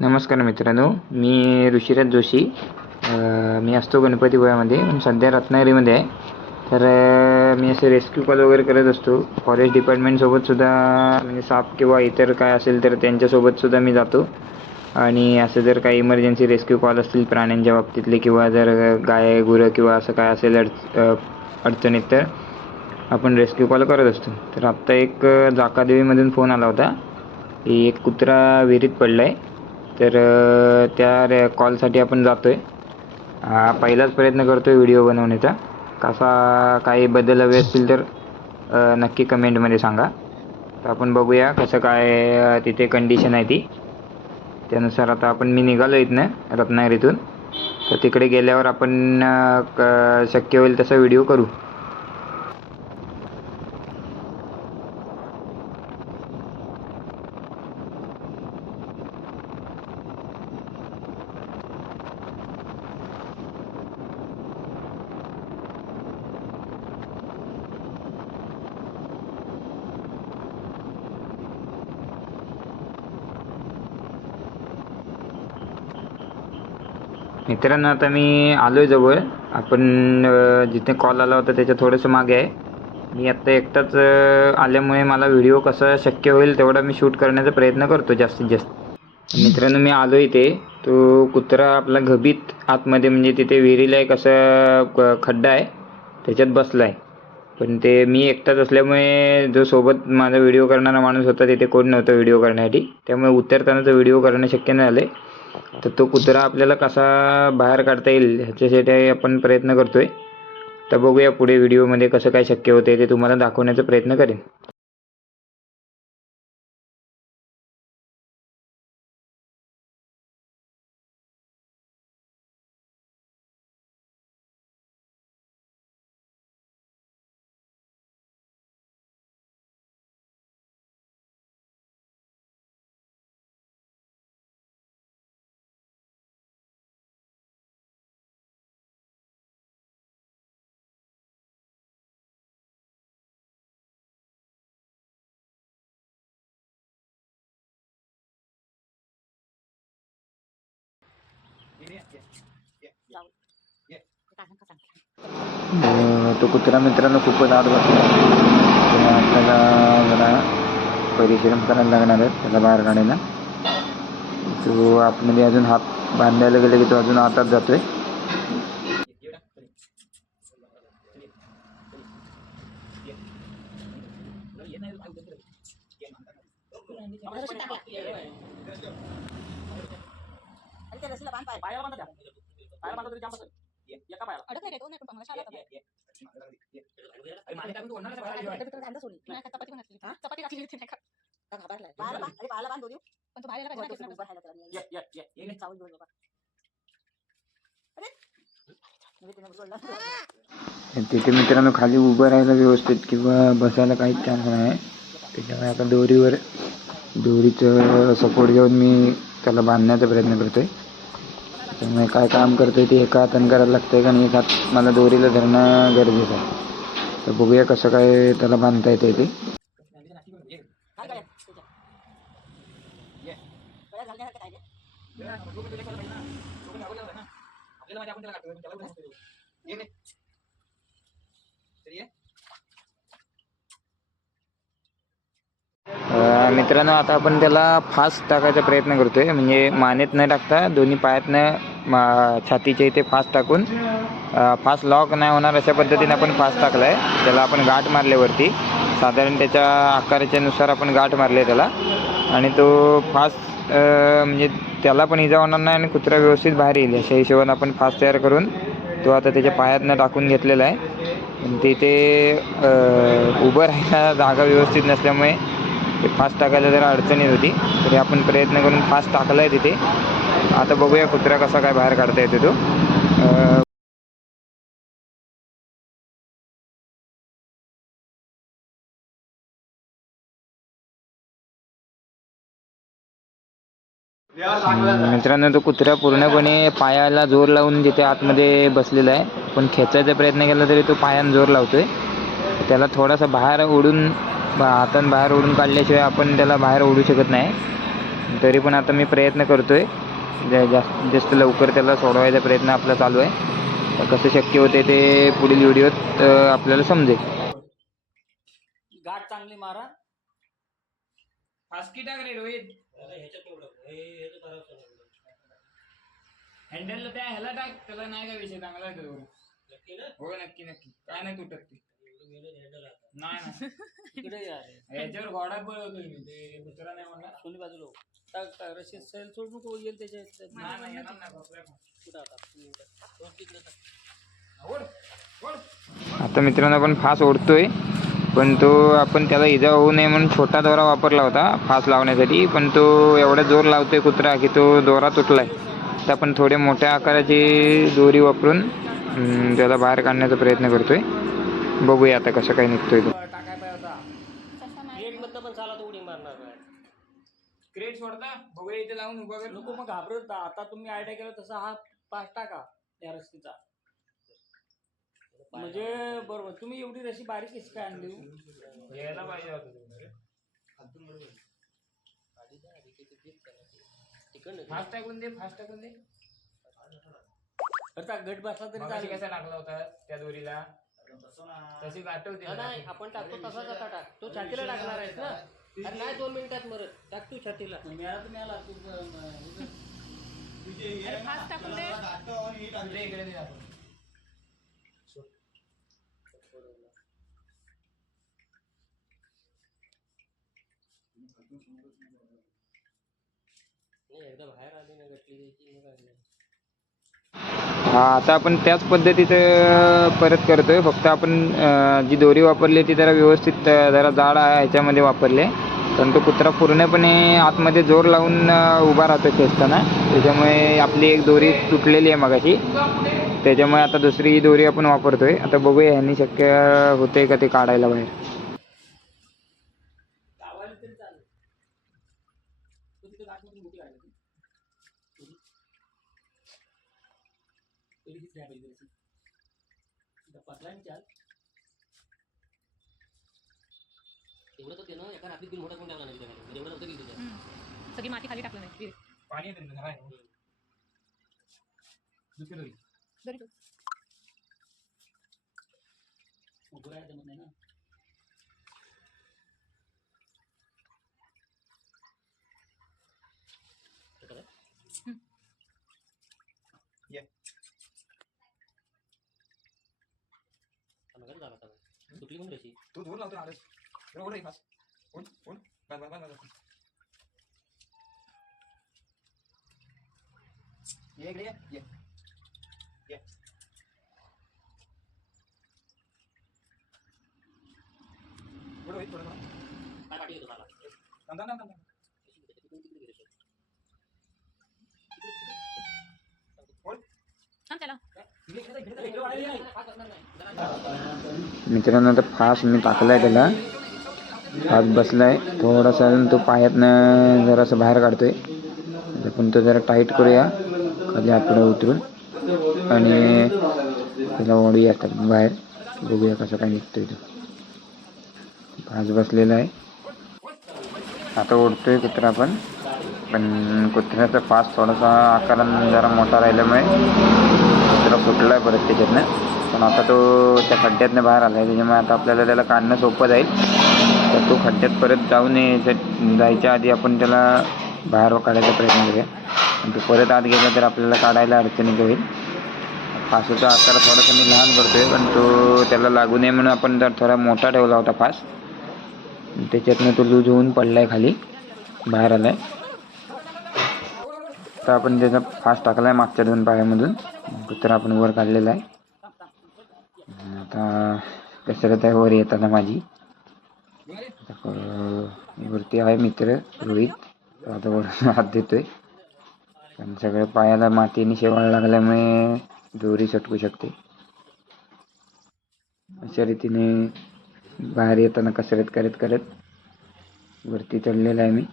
नमस्कार मित्रांनो, मी ऋषिराज जोशी. मी असतो गणपतीपुळ्यामध्ये, पण सध्या रत्नागिरीमध्ये आहे. तर मी असे रेस्क्यू कॉल वगैरे करत असतो. फॉरेस्ट डिपार्टमेंटसोबतसुद्धा म्हणजे साप किंवा इतर काय असेल तर त्यांच्यासोबतसुद्धा मी जातो. आणि असं जर काही इमर्जन्सी रेस्क्यू कॉल असतील प्राण्यांच्या बाबतीतले किंवा जर गाय गुरं किंवा असं काय असेल अडचणीत, तर आपण रेस्क्यू कॉल करत असतो. तर आत्ता एक जाकादेवीमधून फोन आला होता की एक कुत्रा विहिरीत पडला आहे. तर त्या कॉलसाठी आपण जातो आहे. पहिलाच प्रयत्न करतो आहे व्हिडिओ बनवण्याचा. कसा काही बदल हवे असतील तर नक्की कमेंटमध्ये सांगा. तर आपण बघूया कसं काय तिथे कंडिशन आहे ती. त्यानुसार आता मी निघालो इथनं रत्नागिरीतून. तर तिकडे गेल्यावर आपण शक्य होईल तसा व्हिडिओ करू. मित्रांनो, आता मी आलो आहे जवळ. आपण जिथे कॉल आला होता त्याच्या थोडंसं मागे आहे. मी आत्ता एकटाच आल्यामुळे मला व्हिडिओ कसा शक्य होईल तेवढा मी शूट करण्याचा प्रयत्न करतो जास्तीत जास्त. मित्रांनो, मी आलो इथे. तो कुत्रा आपला घबीत आतमध्ये म्हणजे तिथे विहिरीला एक असा खड्डा आहे त्याच्यात बसला आहे. पण ते मी एकटाच असल्यामुळे जो सोबत माझा व्हिडिओ करणारा माणूस होता तिथे कोण नव्हतं व्हिडिओ करण्यासाठी. त्यामुळे उतरतानाचा व्हिडिओ करणं शक्य नाही झालं. तर तो कुत्रा आपल्याला कसा बाहेर काढता येईल ह्याच्यासाठी आपण प्रयत्न करतो आहे. तर बघूया पुढे व्हिडिओमध्ये कसं काय शक्य होते ते तुम्हाला दाखवण्याचा प्रयत्न करेन. तो कुत्रा मित्रांनो खूपच आत बसला. आपल्याला जरा परिश्रम करायला लागणार आहे त्याला बाहेर काढायला. तो आतमध्ये अजून हात बांधायला गेले की तो अजून आतात जातोय. तिथे मित्रांनो खाली उभं राहायला व्यवस्थित किंवा बसायला काहीच चान्स नाही आहे. त्याच्यामुळे आता दोरीचं सपोर्ट घेऊन मी त्याला बांधण्याचा प्रयत्न करतो आहे. त्यामुळे काय काम करतो आहे ते एका हाताने करायला लागतं आहे आणि एक हात मला दोरीला धरणं गरजेचं आहे. तर बघूया कसं काय त्याला बांधता येते ते. मित्रांनो, आता आपण त्याला फास्ट टाकायचा प्रयत्न करतो आहे. म्हणजे मानेत न टाकता दोन्ही पायातनं छातीच्या इथे फास्ट टाकून फास्ट लॉक नाही होणार अशा पद्धतीने आपण फास्ट टाकला आहे. त्याला आपण गाठ मारल्यावरती साधारण त्याच्या आकाराच्यानुसार आपण गाठ मारली आहे त्याला. आणि तो फास्ट म्हणजे त्याला पण इजा होणार नाही आणि कुत्रा व्यवस्थित बाहेर येईल अशा हिशोबाने आपण फास्ट तयार करून तो आता त्याच्या पायातनं टाकून घेतलेला आहे. पण तिथे उभं राहायला जागा व्यवस्थित नसल्यामुळे ते फास्ट टाकायला जरा अडचण येत होती. तरी आपण प्रयत्न करून फास्ट टाकला आहे तिथे. आता बघूया कुत्रा कसा काय बाहेर काढता येतो तो. मित्रांनो, तो कुत्रा पूर्णपणे पायाला जोर लावून जिथे आतमध्ये बसलेला आहे. पण खेचायचा प्रयत्न केला तरी तो पायानं जोर लावतोय. त्याला थोडासा बाहेर ओढून हातानं बाहेर ओढून काढल्याशिवाय आपण त्याला बाहेर ओढू शकत नाही. तरी पण आता मी प्रयत्न करतोय, जास्तीत जास्त लवकर त्याला सोडवायचा प्रयत्न आपला चालू आहे. तर कसं शक्य होते ते पुढील व्हिडिओत आपल्याला समजेल. गाठ चांगली मारा. फास्की टाक रे रोहित. हँडल त्या ह्याला टाक, त्याला नाही काय विषय, चांगला आहे हो. नक्की नक्की काय नाही तुटत ते. नाही तिकडे याच्यावर घोडा पळवतोय मी, ते दुसरा नाही म्हणला. सोनी बाजूला टाक टाक रशी सेल सोड नको येईल त्याच्या आता मित्रांनो आपण फास ओढतोय, पण तो आपण त्याला इजा होऊ नये म्हणून छोटा दोरा वापरला होता फास लावण्यासाठी, पण तो एवढा जोर लावतोय कुत्रा की तो दोरा तुटलाय. तर आपण थोड्या मोठ्या आकाराची दोरी वापरून त्याला बाहेर काढण्याचा प्रयत्न करतोय. बघूया आता कसं काय निघतोय तो. टाकाय पाहिजे होता. क्रेट मधनं पण चाला तो उडी मारणार आहे. क्रेट सोडता बघूया इथे लावून उभा कर. नको मग घाबरत. आता तुम्ही आयडिया केला तसा हा पास टाका त्या रस्तीचा, म्हणजे बरोबर. तुम्ही एवढी रशी बारीक कशी काय आणली? यायला पाहिजे होतं फास्ट टाकून दे, फास्ट टाकून दे. गट बसला तरी चालेल. कसा टाकला होता त्या दोरीला? तशी गाठवते. नाही आपण टाकतो तसाच आता टाक. तो छातीला टाकणार आहेस ना? अरे नाही 2 मिनिटात मरत. टाक तू छातीला. मिळाला तू फास्ट टाकून दे. इकडे दे आपण. एकदा बाहेर आली ना गटली की. हा आता आपण त्याच पद्धतीचं परत करतोय, फक्त आपण जी दोरी वापरली ती जरा व्यवस्थित जरा जाड ह्याच्यामध्ये वापरले, पण तो कुत्रा पूर्णपणे आतमध्ये जोर लावून उभा राहतो खेचताना. त्याच्यामुळे आपली एक दोरी तुटलेली आहे मगाशी, त्याच्यामुळे आता दुसरी दोरी आपण वापरतोय. आता बघूया ह्यांनी शक्य होते का ते काढायला बाहेर. एवढं तर त्यानं एका रात्रीत मोठा कोण टाकला नाही त्याच्याकडे. एवढं होतं की सगळी माती खाली टाकलं नाही. पाणी दुसरी जमत नाही ना. कुठली पण रशी तू जोर लावतो आरस बरोबर फास. ओढ ओढ बाय बाय बाय. ये इकडे ये ये. थोडं होईल, थोडं काय पाठी येतो मला. थांब. थांब त्याला. मित्रांनो आता फास मी टाकलाय, त्याला फास बसलाय. थोडासा तो पायातनं जरासं बाहेर काढतोय, पण तो जरा टाईट करूया खाली आपलं उतरून आणि त्याला ओढूया बाहेर. बघूया कसं काय निघतोय तो. फास बसलेला आहे, आता ओढतोय कुत्रा. पण कुत्र्याचा फास थोडासा आकारानं जरा मोठा राहिल्यामुळे कुत्रा फुटला आहे परत त्याच्यातनं. पण आता तो त्या खड्ड्यातनं बाहेर आला आहे, त्याच्यामुळे आता आपल्याला त्याला काढणं सोपं जाईल. तर तो खड्ड्यात परत जायच्या आधी आपण त्याला बाहेर काढायचा प्रयत्न करूया. आणि तो परत आत गेला तर आपल्याला काढायला अडचणीत होईल. फासाचा आकार थोडासा मी लहान करतोय, पण तो त्याला लागू नये म्हणून आपण जर थोडा मोठा ठेवला होता फास. त्याच्यातनं तो लूज होऊन पडलाय खाली, बाहेर आलाय. तर आपण त्याचा फास टाकलाय मागच्या 2 पायामधून. कुत्रा आपण वर काढलेला आहे. आता कसरत आहे वर येताना माझी. वरती आहे मित्र रोहित, आता वरून हात देतोय. पण सगळं पायाला मातीने शेवाळ लागल्यामुळे दोरी सटकू शकते. अशा रीतीने बाहेर येताना कसरत करत करत वरती चढलेला आहे मी.